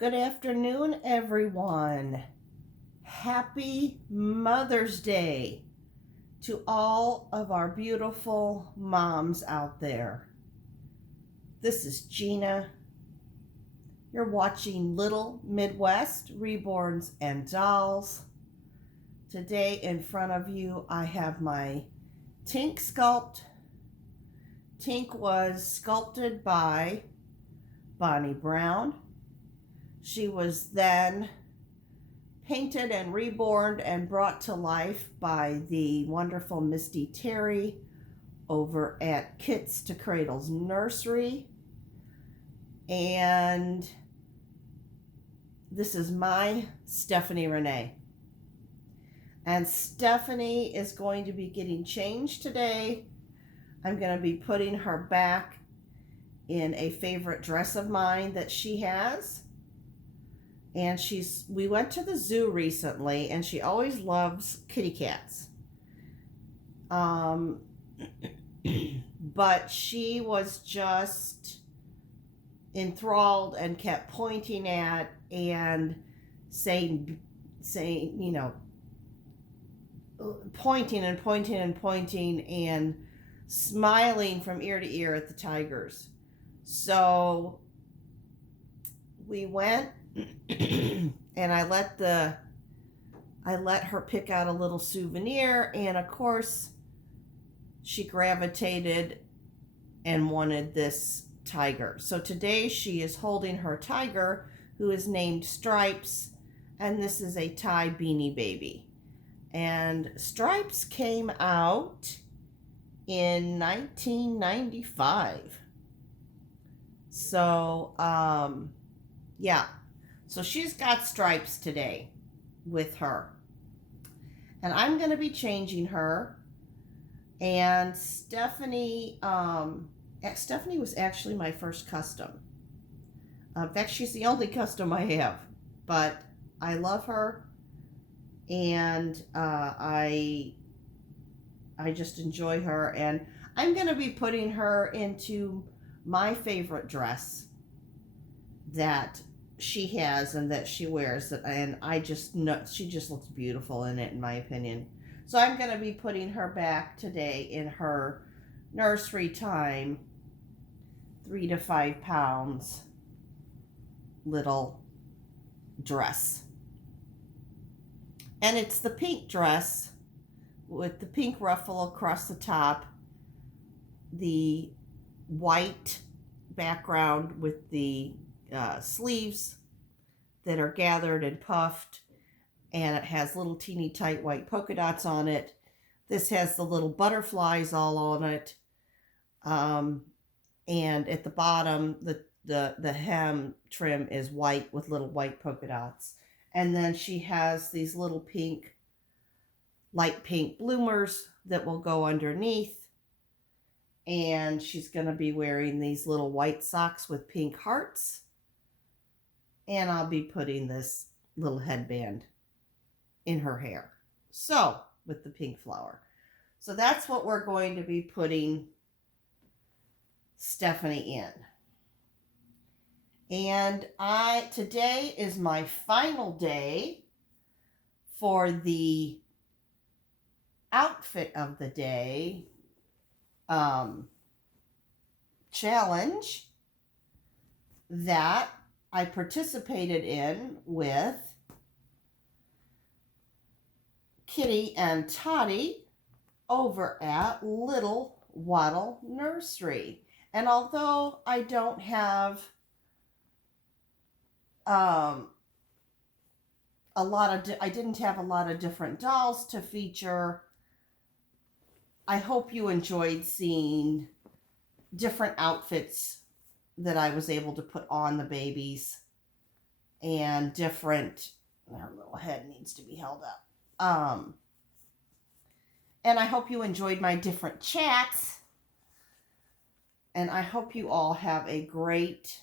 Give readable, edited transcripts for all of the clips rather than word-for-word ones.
Good afternoon, everyone. Happy Mother's Day to all of our beautiful moms out there. This is Gina. You're watching Little Midwest Reborns and Dolls. Today in front of you, I have my Tink sculpt. Tink was sculpted by Bonnie Brown. She was then painted and reborn and brought to life by the wonderful Misty Terry over at Kits to Cradles Nursery. And this is my Stephanie Renee. And Stephanie is going to be getting changed today. I'm going to be putting her back in a favorite dress of mine that she has. And we went to the zoo recently, and she always loves kitty cats. But she was just enthralled and kept pointing at and saying, pointing and smiling from ear to ear at the tigers. So we went and I let her pick out a little souvenir, and of course she gravitated and wanted this tiger. So today she is holding her tiger, who is named Stripes, and this is a Thai beanie baby. And Stripes came out in 1995. So yeah. So she's got Stripes today with her. And I'm going to be changing her. And Stephanie was actually my first custom. In fact, she's the only custom I have. But I love her. And I just enjoy her. And I'm going to be putting her into my favorite dress that she has and that she wears, and I just know she just looks beautiful in it, in my opinion. So I'm going to be putting her back today in her nursery time 3 to 5 pounds little dress. And it's the pink dress with the pink ruffle across the top, the white background with the sleeves that are gathered and puffed, and it has little teeny tight white polka dots on it. This has the little butterflies all on it, and at the bottom the hem trim is white with little white polka dots, and then she has these little light pink bloomers that will go underneath. And she's going to be wearing these little white socks with pink hearts. And I'll be putting this little headband in her hair. So, with the pink flower. So that's what we're going to be putting Stephanie in. And today is my final day for the outfit of the day challenge that I participated in with Kitty and Tottie over at Little Waddle Nursery. And although I don't have I didn't have a lot of different dolls to feature, I hope you enjoyed seeing different outfits that I was able to put on the babies, and different, her little head needs to be held up. And I hope you enjoyed my different chats, and I hope you all have a great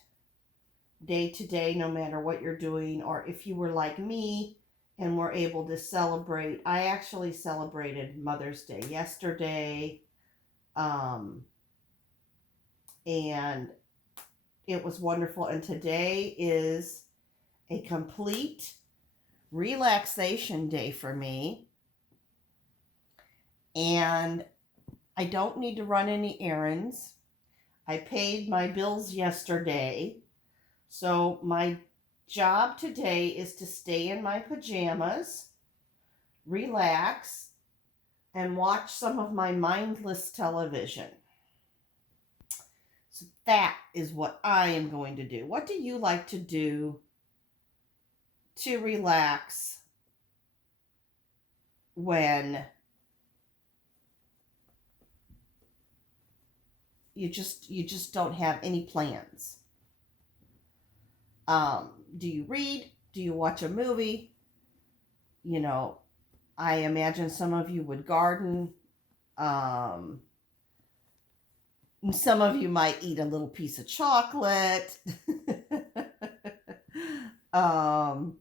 day today, no matter what you're doing, or if you were like me and were able to celebrate. I actually celebrated Mother's Day yesterday, and it was wonderful. And today is a complete relaxation day for me. And I don't need to run any errands. I paid my bills yesterday. So my job today is to stay in my pajamas, relax, and watch some of my mindless television. So that is what I am going to do. What do you like to do to relax when you just don't have any plans? Do you read? Do you watch a movie? You know, I imagine some of you would garden. Um, some of you might eat a little piece of chocolate. um,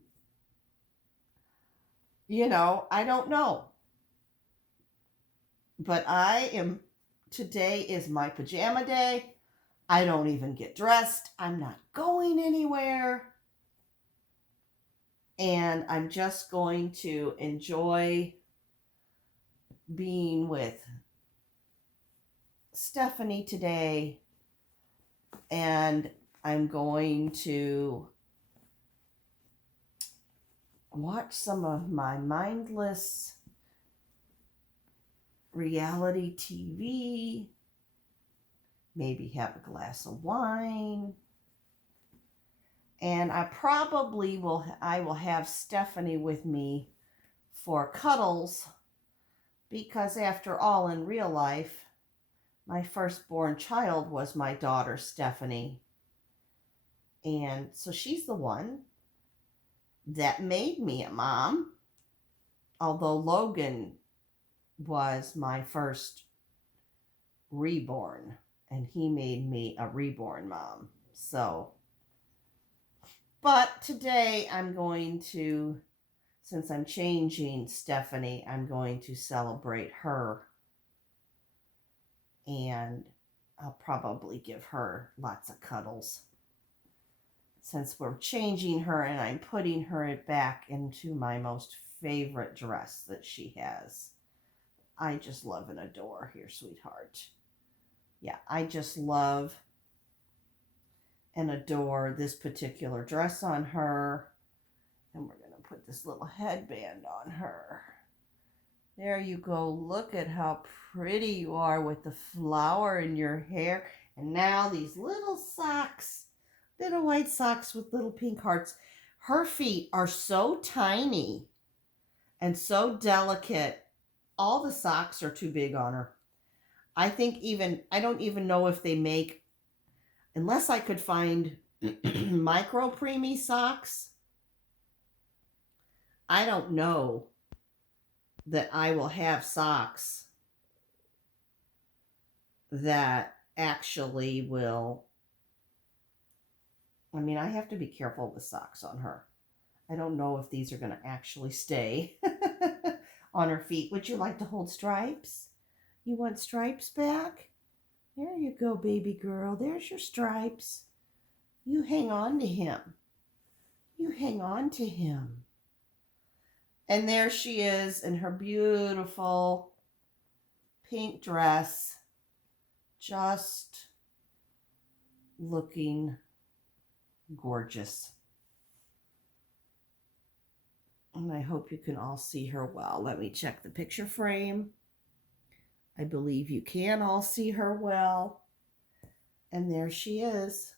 I don't know. But today is my pajama day. I don't even get dressed. I'm not going anywhere. And I'm just going to enjoy being with Stephanie today. And I'm going to watch some of my mindless reality TV, maybe have a glass of wine. And I will have Stephanie with me for cuddles, because after all, in real life, my firstborn child was my daughter, Stephanie. And so she's the one that made me a mom, although Logan was my first reborn, and he made me a reborn mom. But today since I'm changing Stephanie, I'm going to celebrate her, and I'll probably give her lots of cuddles. Since we're changing her, and I'm putting her back into my most favorite dress that she has. I just love and adore here, sweetheart. Yeah, I just love and adore this particular dress on her. And we're going to put this little headband on her. There you go. Look at how pretty you are with the flower in your hair. And now these little socks, little white socks with little pink hearts. Her feet are so tiny and so delicate. All the socks are too big on her. I don't even know if they make, unless I could find micro preemie socks, I don't know that I will have socks that actually will. I have to be careful with socks on her. I don't know if these are going to actually stay on her feet. Would you like to hold Stripes? You want Stripes back? There you go, baby girl. There's your Stripes. You hang on to him. You hang on to him. And there she is in her beautiful pink dress, just looking gorgeous. And I hope you can all see her well. Let me check the picture frame. I believe you can all see her well. And there she is.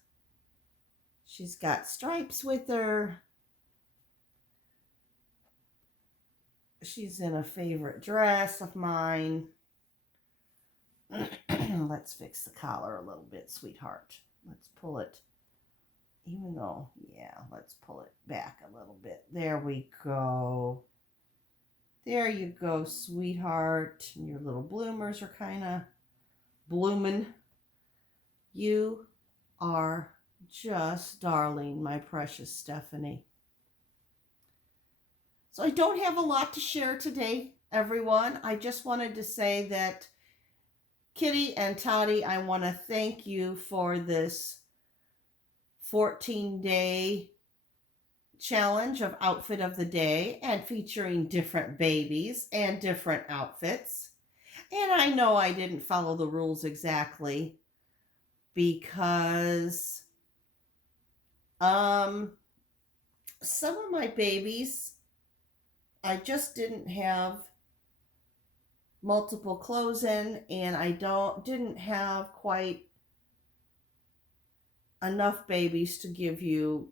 She's got Stripes with her. She's in a favorite dress of mine. Let's fix the collar a little bit, sweetheart. Let's pull it. Let's pull it back a little bit. There we go. There you go, sweetheart. Your little bloomers are kind of blooming. You are just darling, my precious Stephanie. So I don't have a lot to share today, everyone. I just wanted to say that Kitty and Tottie, I want to thank you for this 14-day challenge of outfit of the day and featuring different babies and different outfits. And I know I didn't follow the rules exactly because um some of my babies I just didn't have multiple clothes in, and I didn't have quite enough babies to give you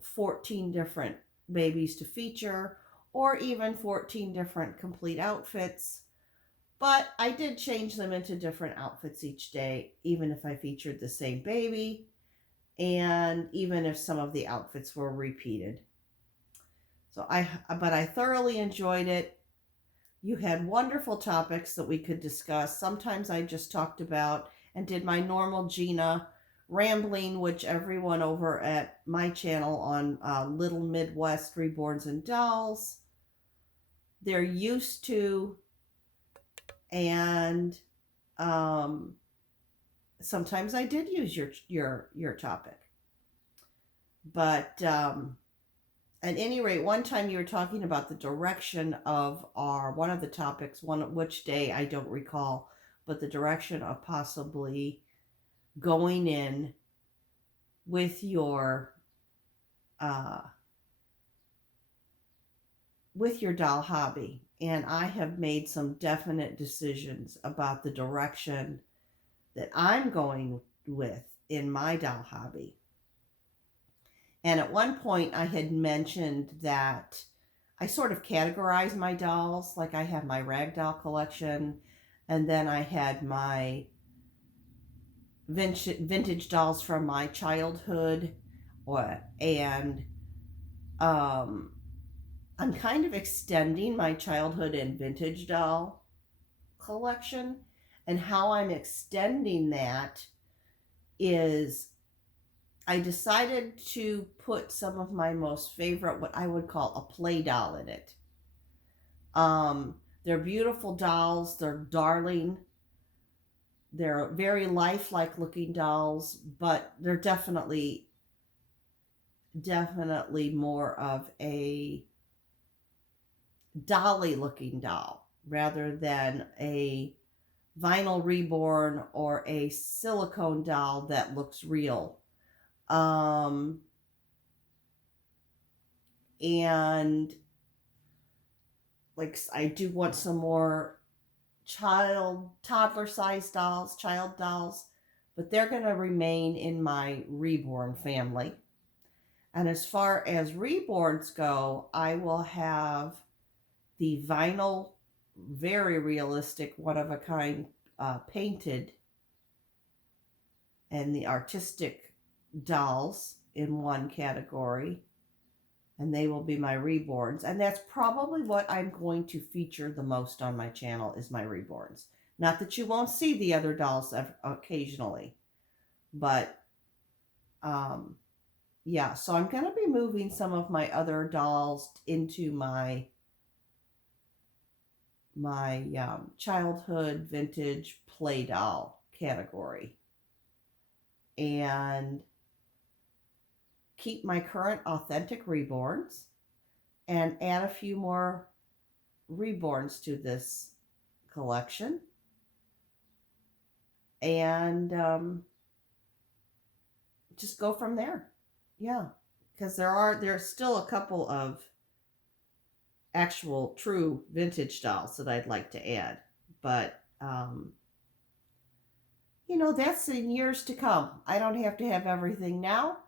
14 different babies to feature or even 14 different complete outfits. But I did change them into different outfits each day, even if I featured the same baby, and even if some of the outfits were repeated. But I thoroughly enjoyed it. You had wonderful topics that we could discuss. Sometimes I just talked about and did my normal Gina rambling, which everyone over at my channel on Little Midwest Reborns and Dolls, they're used to. And sometimes I did use your topic. But at any rate, one time you were talking about the direction of one of the topics, which day I don't recall, but the direction of possibly going in with your doll hobby. And I have made some definite decisions about the direction that I'm going with in my doll hobby. And at one point I had mentioned that I sort of categorize my dolls. Like I have my rag doll collection, and then I had my vintage dolls from my childhood, and I'm kind of extending my childhood and vintage doll collection. And how I'm extending that is I decided to put some of my most favorite, what I would call a play doll, in it. They're beautiful dolls. They're darling. They're very lifelike looking dolls, but they're definitely more of a dolly looking doll rather than a vinyl reborn or a silicone doll that looks real. And like I do want some more toddler sized dolls, child dolls, but they're going to remain in my reborn family. And as far as reborns go, I will have the vinyl, very realistic, one of a kind painted, and the artistic dolls in one category, and they will be my reborns. And that's probably what I'm going to feature the most on my channel, is my reborns. Not that you won't see the other dolls occasionally, but yeah, so I'm going to be moving some of my other dolls into my childhood vintage play doll category, and keep my current authentic reborns and add a few more reborns to this collection, and just go from there. Yeah, because there's still a couple of actual true vintage dolls that I'd like to add, but that's in years to come. I don't have to have everything now.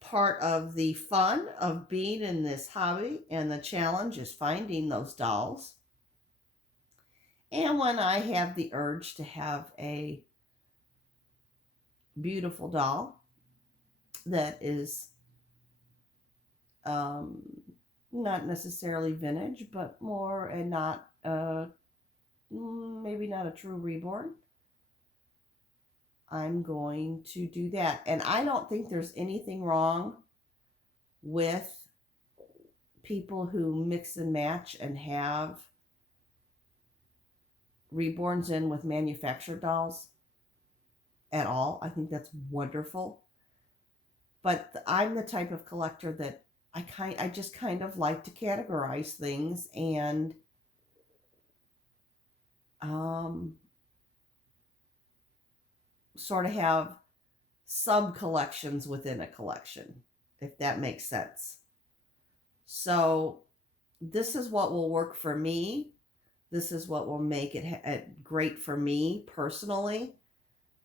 Part of the fun of being in this hobby and the challenge is finding those dolls. And when I have the urge to have a beautiful doll that is not necessarily vintage, but more, and not maybe not a true reborn, I'm going to do that. And I don't think there's anything wrong with people who mix and match and have reborns in with manufactured dolls at all. I think that's wonderful. But I'm the type of collector that I just kind of like to categorize things and um, sort of have sub collections within a collection, if that makes sense. So this is what will work for me. This is what will make it great for me personally.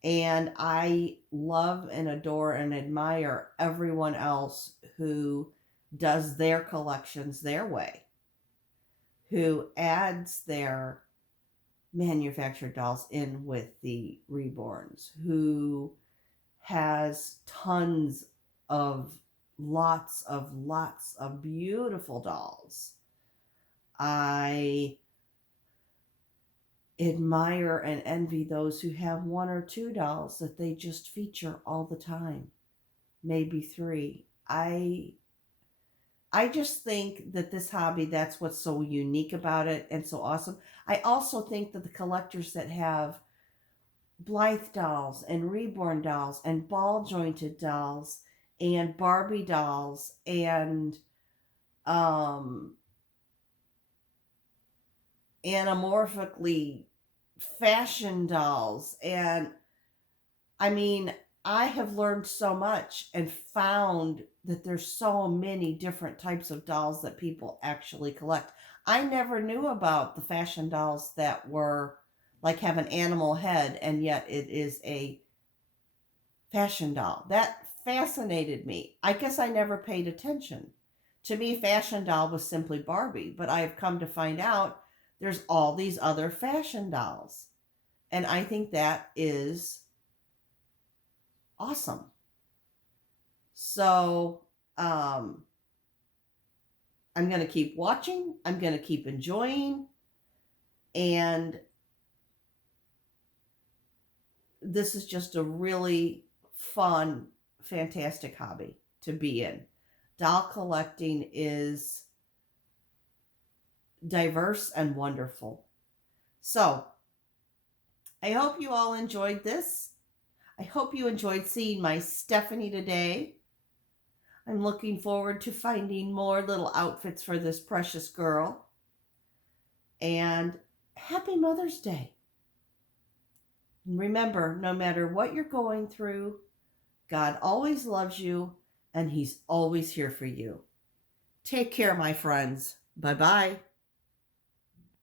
And I love and adore and admire everyone else who does their collections their way, who adds their manufactured dolls in with the reborns, who has tons of lots of beautiful dolls. I admire and envy those who have one or two dolls that they just feature all the time, maybe three. I just think that this hobby, that's what's so unique about it and so awesome. I also think that the collectors that have Blythe dolls and reborn dolls and ball jointed dolls and Barbie dolls and um anamorphically fashion dolls, and I mean, I have learned so much and found that there's so many different types of dolls that people actually collect. I never knew about the fashion dolls that were like have an animal head and yet it is a fashion doll. That fascinated me. I guess I never paid attention. To me, fashion doll was simply Barbie, but I've come to find out there's all these other fashion dolls. And I think that is awesome. So, I'm going to keep watching. I'm going to keep enjoying. And this is just a really fun, fantastic hobby to be in. Doll collecting is diverse and wonderful. So, I hope you all enjoyed this. I hope you enjoyed seeing my Stephanie today. I'm looking forward to finding more little outfits for this precious girl. And happy Mother's Day. Remember, no matter what you're going through, God always loves you and He's always here for you. Take care, my friends. Bye-bye.